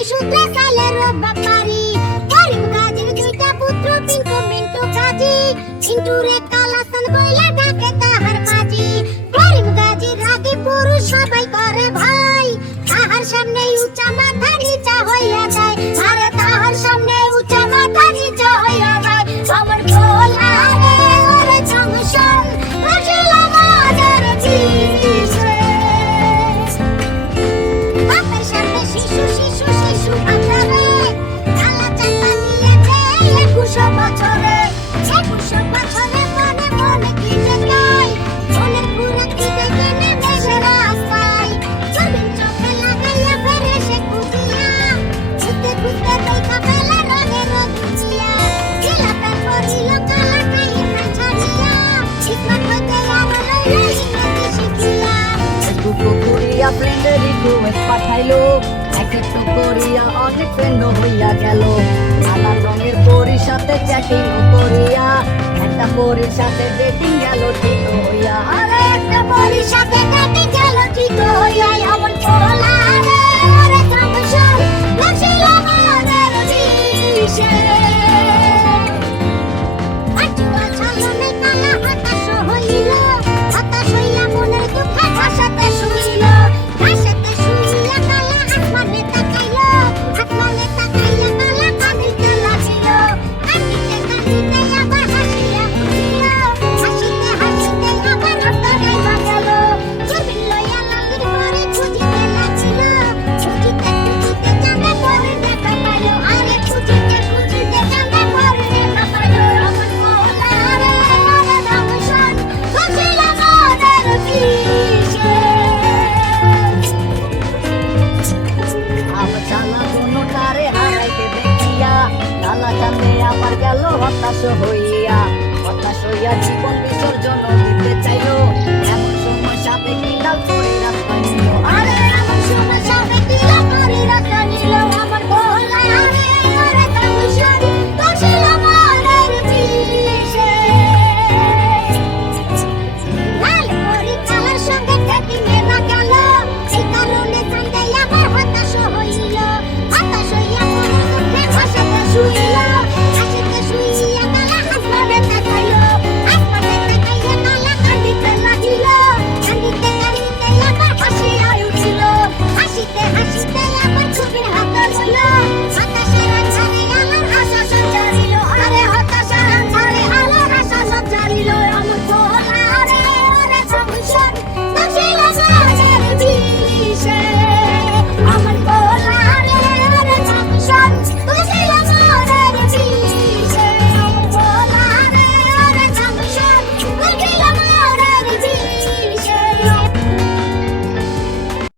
কি শুক্লা সালে রোববার পারি কালাসান কইলা ডাকে রিকোয়েস্ট পাঠাইলো এক একটু করিয়া অনেক ফ্রেন্ড হইয়া গেল সাথে চ্যাটিং করিয়া একটা পরির সাথে ডেটিং গেল ঠিক হইয়া হতাশ হইয়া হতাশ হইয়া